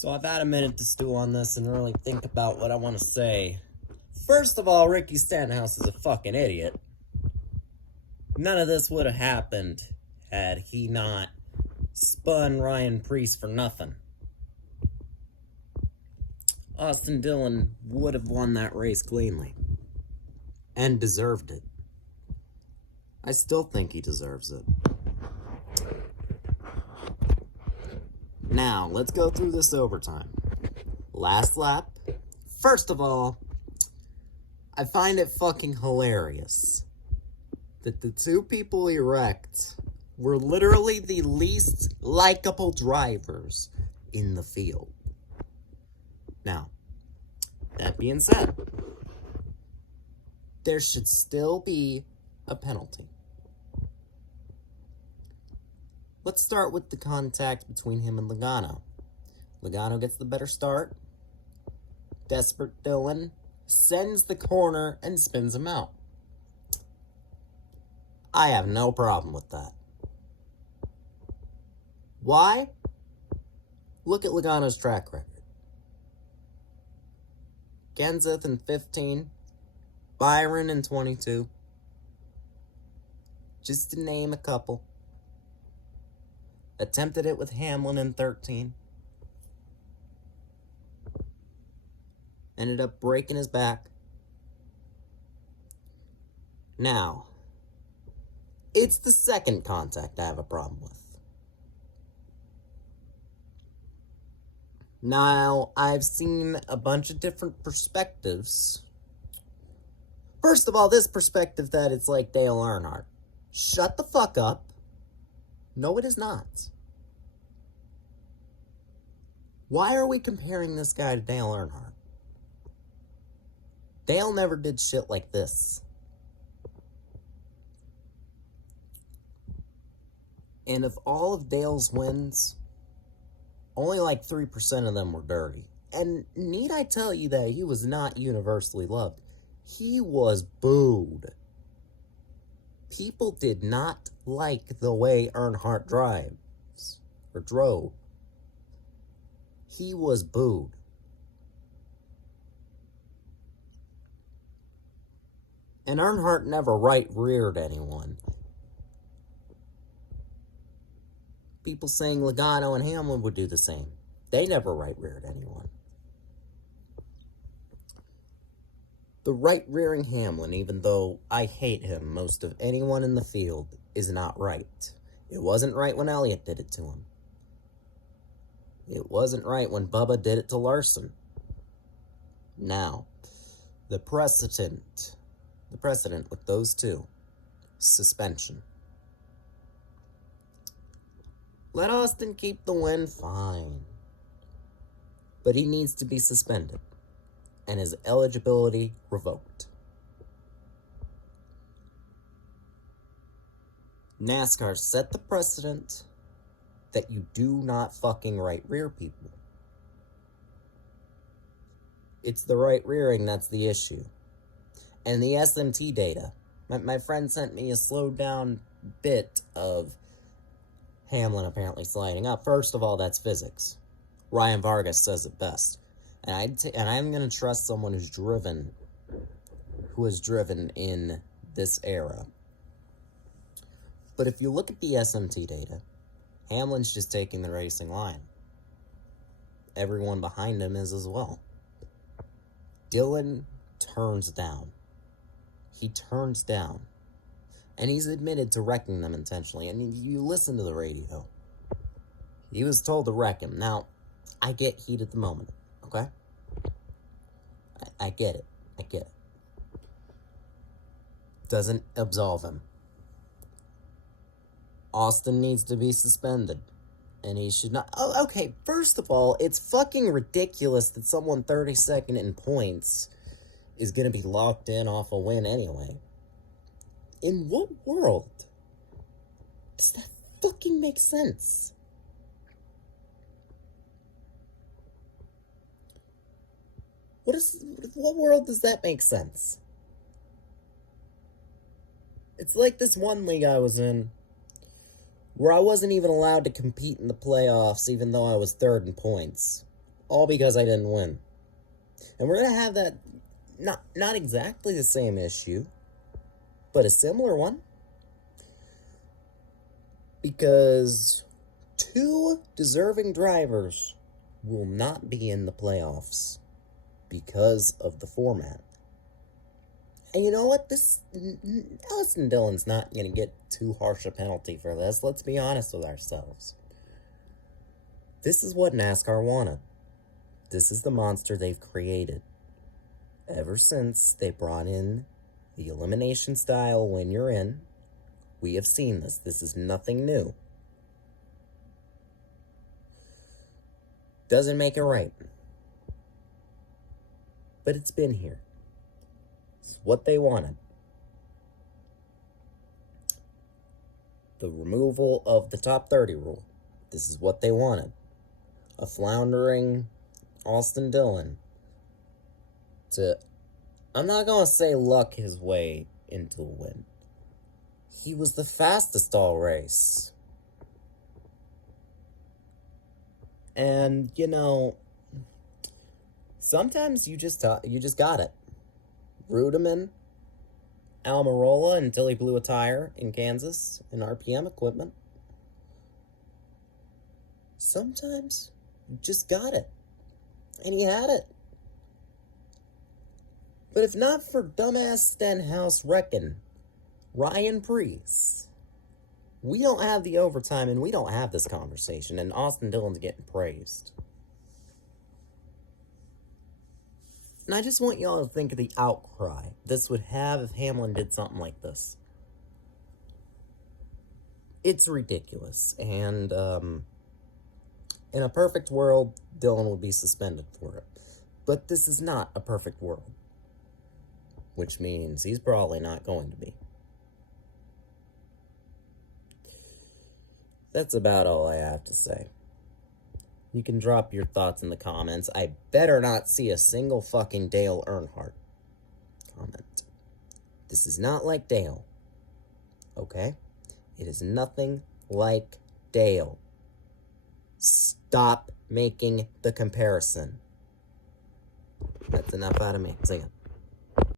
So I've had a minute to stew on this and really think about what I want to say. First of all, Ricky Stenhouse is a fucking idiot. None of this would have happened had he not spun Ryan Preece for nothing. Austin Dillon would have won that race cleanly. And deserved it. I still think he deserves it. Now, let's go through this overtime. Last lap. First of all, I find it fucking hilarious that the two people he wrecked were literally the least likable drivers in the field. Now, that being said, there should still be a penalty. Let's start with the contact between him and Logano. Logano gets the better start. Desperate Dillon sends the corner and spins him out. I have no problem with that. Why? Look at Logano's track record. Kenseth in 15, Byron in 22. Just to name a couple. Attempted it with Hamlin in 13. Ended up breaking his back. Now, it's the second contact I have a problem with. Now, I've seen a bunch of different perspectives. First of all, this perspective that it's like Dale Earnhardt. Shut the fuck up. No, it is not. Why are we comparing this guy to Dale Earnhardt? Dale never did shit like this. And of all of Dale's wins, only like 3% of them were dirty. And need I tell you that he was not universally loved? He was booed. People did not like the way Earnhardt drives or drove. He was booed. And Earnhardt never right-reared anyone. People saying Logano and Hamlin would do the same. They never right-reared anyone. The right-rearing Hamlin, even though I hate him most of anyone in the field, is not right. It wasn't right when Elliott did it to him. It wasn't right when Bubba did it to Larson. Now, the precedent with those two, suspension. Let Austin keep the win, fine. But he needs to be suspended and his eligibility revoked. NASCAR set the precedent that you do not fucking right rear people. It's the right rearing that's the issue. And the SMT data. My friend sent me a slowed down bit of Hamlin apparently sliding up. First of all, that's physics. Ryan Vargas says it best. And I'm going to trust someone who has driven in this era. But if you look at the SMT data, Hamlin's just taking the racing line. Everyone behind him is as well. Dillon turns down. He turns down. And he's admitted to wrecking them intentionally. And you listen to the radio. He was told to wreck him. Now, I get heat at the moment, okay? I get it. I get it. Doesn't absolve him. Austin needs to be suspended. And he should not... Oh, okay, first of all, it's fucking ridiculous that someone 32nd in points is going to be locked in off a win anyway. In what world does that fucking make sense? What world does that make sense? It's like this one league I was in where I wasn't even allowed to compete in the playoffs even though I was third in points. All because I didn't win. And we're going to have that, not exactly the same issue, but a similar one. Because 2 deserving drivers will not be in the playoffs because of the format. And you know what? Austin Dillon's not going to get too harsh a penalty for this. Let's be honest with ourselves. This is what NASCAR wanted. This is the monster they've created. Ever since they brought in the elimination style when you're in, we have seen this. This is nothing new. Doesn't make it right. But it's been here. It's what they wanted. The removal of the top 30 rule. This is what they wanted. A floundering Austin Dillon to, I'm not going to say luck his way into a win. He was the fastest all race. And, you know, sometimes you just got it. Rudiman, Almirola until he blew a tire in Kansas in RPM equipment. Sometimes you just got it. And he had it. But if not for dumbass Stenhouse wrecking Ryan Preece, we don't have the overtime and we don't have this conversation, and Austin Dillon's getting praised. And I just want y'all to think of the outcry this would have if Hamlin did something like this. It's ridiculous, and in a perfect world, Dillon would be suspended for it. But this is not a perfect world, which means he's probably not going to be. That's about all I have to say. You can drop your thoughts in the comments. I better not see a single fucking Dale Earnhardt comment. This is not like Dale. Okay? It is nothing like Dale. Stop making the comparison. That's enough out of me. See ya.